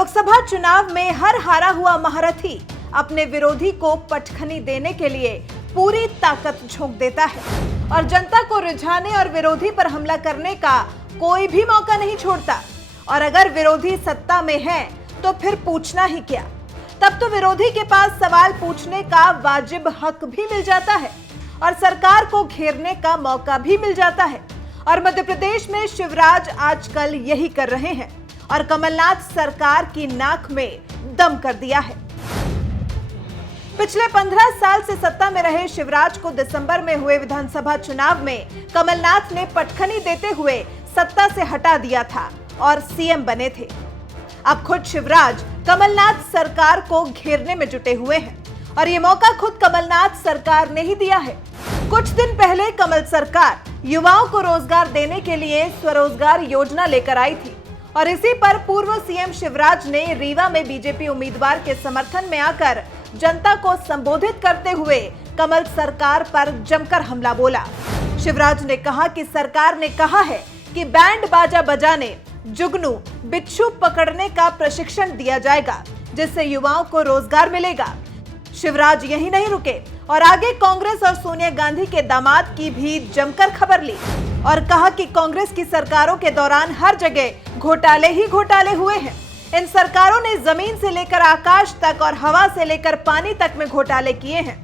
लोकसभा चुनाव में हर हारा हुआ महारथी अपने विरोधी को पटखनी देने के लिए पूरी ताकत झोंक देता है और जनता को रिझाने और विरोधी पर हमला करने का कोई भी मौका नहीं छोड़ता। और अगर विरोधी सत्ता में है तो फिर पूछना ही क्या, तब तो विरोधी के पास सवाल पूछने का वाजिब हक भी मिल जाता है और सरकार को घेरने का मौका भी मिल जाता है। और मध्य प्रदेश में शिवराज आजकल यही कर रहे हैं और कमलनाथ सरकार की नाक में दम कर दिया है। पिछले 15 साल से सत्ता में रहे शिवराज को दिसंबर में हुए विधानसभा चुनाव में कमलनाथ ने पटखनी देते हुए सत्ता से हटा दिया था और सीएम बने थे। अब खुद शिवराज कमलनाथ सरकार को घेरने में जुटे हुए हैं और ये मौका खुद कमलनाथ सरकार ने ही दिया है। कुछ दिन पहले कमल सरकार युवाओं को रोजगार देने के लिए स्वरोजगार योजना लेकर आई थी और इसी पर पूर्व सीएम शिवराज ने रीवा में बीजेपी उम्मीदवार के समर्थन में आकर जनता को संबोधित करते हुए कमल सरकार पर जमकर हमला बोला। शिवराज ने कहा कि सरकार ने कहा है कि बैंड बाजा बजाने, जुगनू, बिच्छू पकड़ने का प्रशिक्षण दिया जाएगा जिससे युवाओं को रोजगार मिलेगा। शिवराज यही नहीं रुके और आगे कांग्रेस और सोनिया गांधी के दामाद की भी जमकर खबर ली और कहा कि कांग्रेस की सरकारों के दौरान हर जगह घोटाले ही घोटाले हुए हैं। इन सरकारों ने जमीन से लेकर आकाश तक और हवा से लेकर पानी तक में घोटाले किए हैं।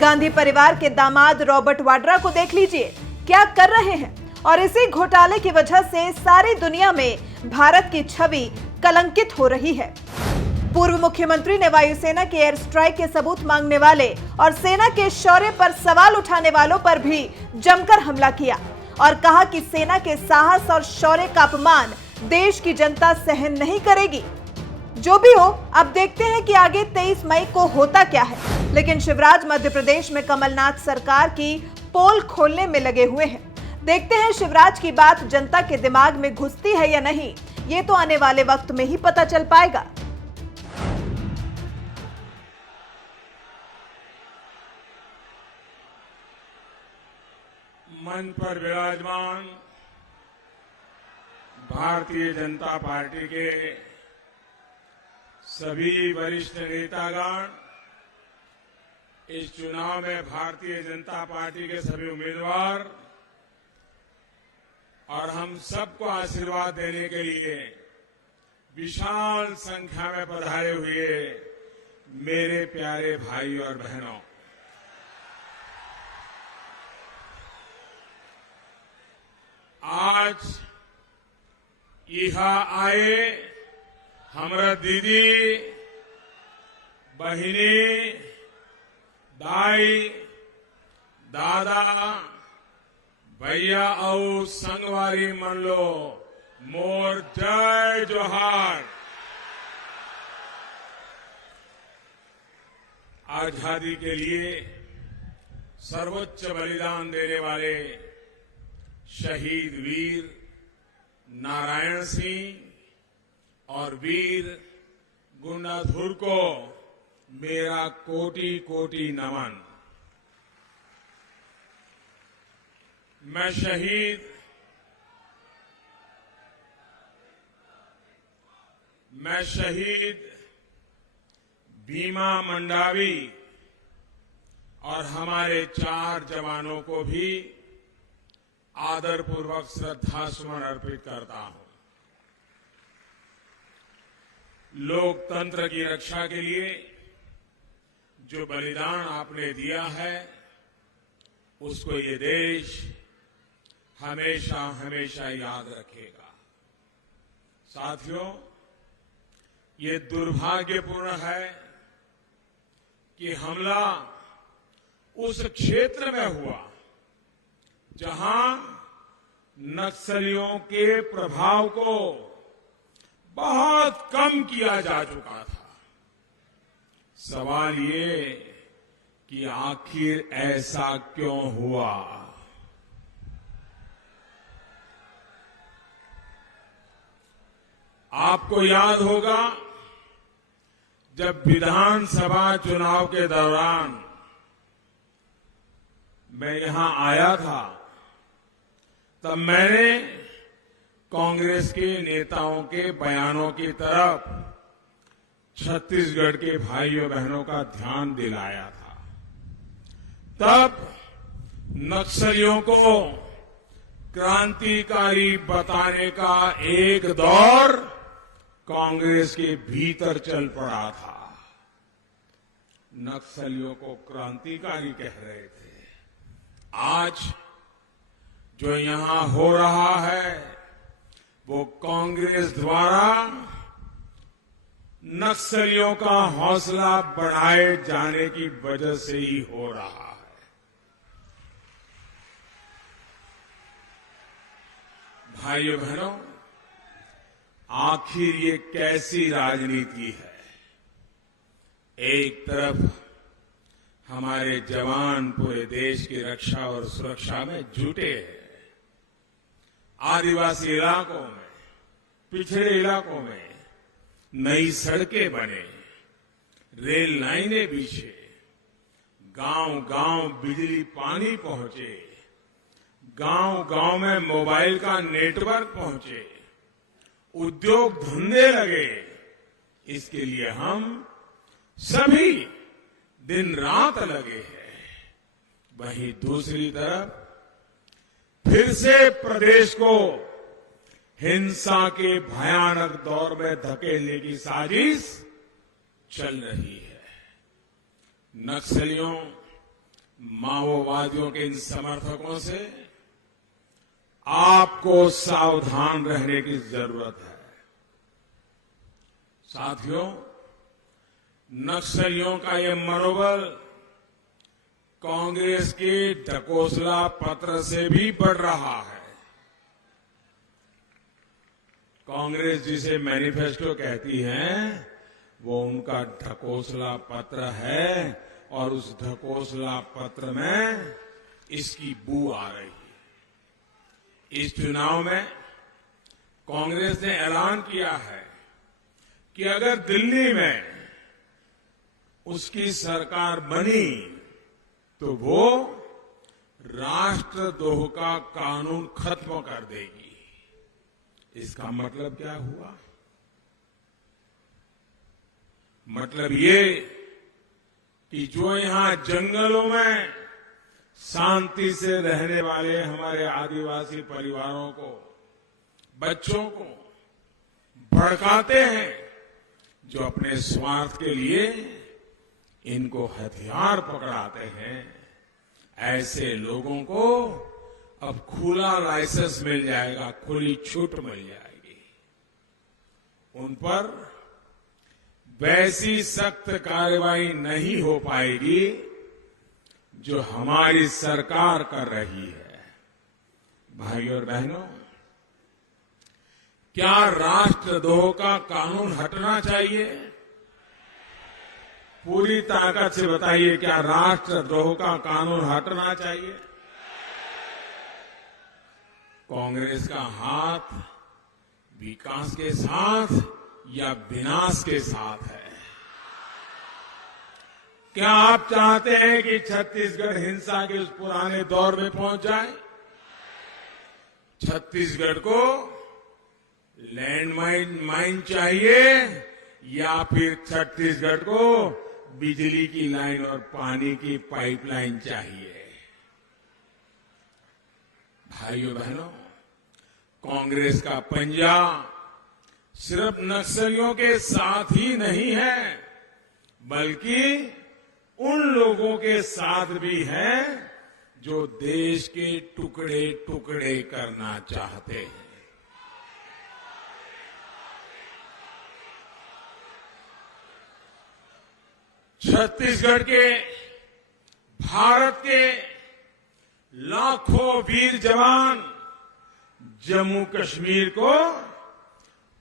गांधी परिवार के दामाद रॉबर्ट वाड्रा को देख लीजिए क्या कर रहे हैं और इसी घोटाले की वजह से सारी दुनिया में भारत की छवि कलंकित हो रही है। पूर्व मुख्यमंत्री ने वायुसेना के एयर स्ट्राइक के सबूत मांगने वाले और सेना के शौर्य पर सवाल उठाने वालों पर भी जमकर हमला किया और कहा कि सेना के साहस और शौर्य का अपमान देश की जनता सहन नहीं करेगी। जो भी हो, अब देखते हैं कि आगे 23 मई को होता क्या है। लेकिन शिवराज मध्य प्रदेश में कमलनाथ सरकार की पोल खोलने में लगे हुए हैं। देखते हैं शिवराज की बात जनता के दिमाग में घुसती है या नहीं, ये तो आने वाले वक्त में ही पता चल पाएगा। मंच पर विराजमान भारतीय जनता पार्टी के सभी वरिष्ठ नेतागण, इस चुनाव में भारतीय जनता पार्टी के सभी उम्मीदवार और हम सबको आशीर्वाद देने के लिए विशाल संख्या में पधारे हुए मेरे प्यारे भाई और बहनों, आज यहाँ आए हमरा दीदी, बहिनी, दाई, दादा, भैया और संगवारी मन लो मोर जय जोहार। आजादी के लिए सर्वोच्च बलिदान देने वाले शहीद वीर नारायण सिंह और वीर गुंडाधुर को मेरा कोटि कोटि नमन। मैं शहीद भीमा मंडावी और हमारे 4 जवानों को भी आदरपूर्वक श्रद्धा सुमन अर्पित करता हूं। लोकतंत्र की रक्षा के लिए जो बलिदान आपने दिया है उसको ये देश हमेशा हमेशा याद रखेगा। साथियों, ये दुर्भाग्यपूर्ण है कि हमला उस क्षेत्र में हुआ जहां नक्सलियों के प्रभाव को बहुत कम किया जा चुका था। सवाल ये कि आखिर ऐसा क्यों हुआ? आपको याद होगा जब विधानसभा चुनाव के दौरान मैं यहां आया था तब मैंने कांग्रेस के नेताओं के बयानों की तरफ छत्तीसगढ़ के भाइयों बहनों का ध्यान दिलाया था। तब नक्सलियों को क्रांतिकारी बताने का एक दौर कांग्रेस के भीतर चल पड़ा था। नक्सलियों को क्रांतिकारी कह रहे थे। आज जो यहां हो रहा है वो कांग्रेस द्वारा नक्सलियों का हौसला बढ़ाए जाने की वजह से ही हो रहा है। भाइयों बहनों, आखिर ये कैसी राजनीति है? एक तरफ हमारे जवान पूरे देश की रक्षा और सुरक्षा में जुटे हैं। आदिवासी इलाकों में, पिछड़े इलाकों में नई सड़कें बने, रेल लाइनें बिछे, गांव-गांव बिजली पानी पहुंचे, गांव-गांव में मोबाइल का नेटवर्क पहुंचे, उद्योग धंधे लगे। इसके लिए हम सभी दिन रात लगे हैं। वहीं दूसरी तरफ फिर से प्रदेश को हिंसा के भयानक दौर में धकेलने की साजिश चल रही है। नक्सलियों, माओवादियों के इन समर्थकों से आपको सावधान रहने की जरूरत है। साथियों, नक्सलियों का ये मनोबल कांग्रेस के ढकोसला पत्र से भी बढ़ रहा है। कांग्रेस जिसे मैनिफेस्टो कहती है वो उनका ढकोसला पत्र है और उस ढकोसला पत्र में इसकी बू आ रही है। इस चुनाव में कांग्रेस ने ऐलान किया है कि अगर दिल्ली में उसकी सरकार बनी तो वो राष्ट्रद्रोह का कानून खत्म कर देगी। इसका मतलब क्या हुआ? मतलब ये कि जो यहां जंगलों में शांति से रहने वाले हमारे आदिवासी परिवारों को, बच्चों को भड़काते हैं, जो अपने स्वार्थ के लिए इनको हथियार पकड़ाते हैं, ऐसे लोगों को अब खुला लाइसेंस मिल जाएगा, खुली छूट मिल जाएगी। उन पर वैसी सख्त कार्रवाई नहीं हो पाएगी जो हमारी सरकार कर रही है। भाइयों और बहनों, क्या राष्ट्रद्रोह का कानून हटना चाहिए? पूरी ताकत से बताइए, क्या राष्ट्रद्रोह का कानून हटना चाहिए? कांग्रेस का हाथ विकास के साथ या विनाश के साथ है? क्या आप चाहते हैं कि छत्तीसगढ़ हिंसा के उस पुराने दौर में पहुंच जाए? छत्तीसगढ़ को लैंडमाइन चाहिए या फिर छत्तीसगढ़ को बिजली की लाइन और पानी की पाइपलाइन चाहिए? भाइयों बहनों, कांग्रेस का पंजा सिर्फ नक्सलियों के साथ ही नहीं है, बल्कि उन लोगों के साथ भी है जो देश के टुकड़े टुकड़े करना चाहते हैं। छत्तीसगढ़ के, भारत के लाखों वीर जवान जम्मू कश्मीर को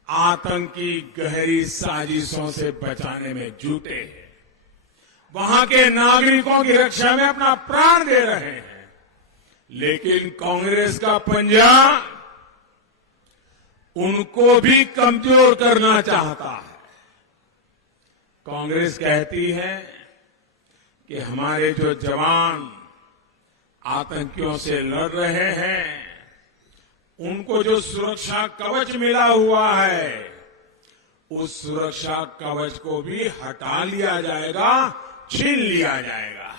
आतंकी गहरी साजिशों से बचाने में जुटे हैं। वहां के नागरिकों की रक्षा में अपना प्राण दे रहे हैं। लेकिन कांग्रेस का पंजा उनको भी कमजोर करना चाहता है। कांग्रेस कहती है कि हमारे जो जवान आतंकियों से लड़ रहे हैं, उनको जो सुरक्षा कवच मिला हुआ है, उस सुरक्षा कवच को भी हटा लिया जाएगा, छीन लिया जाएगा।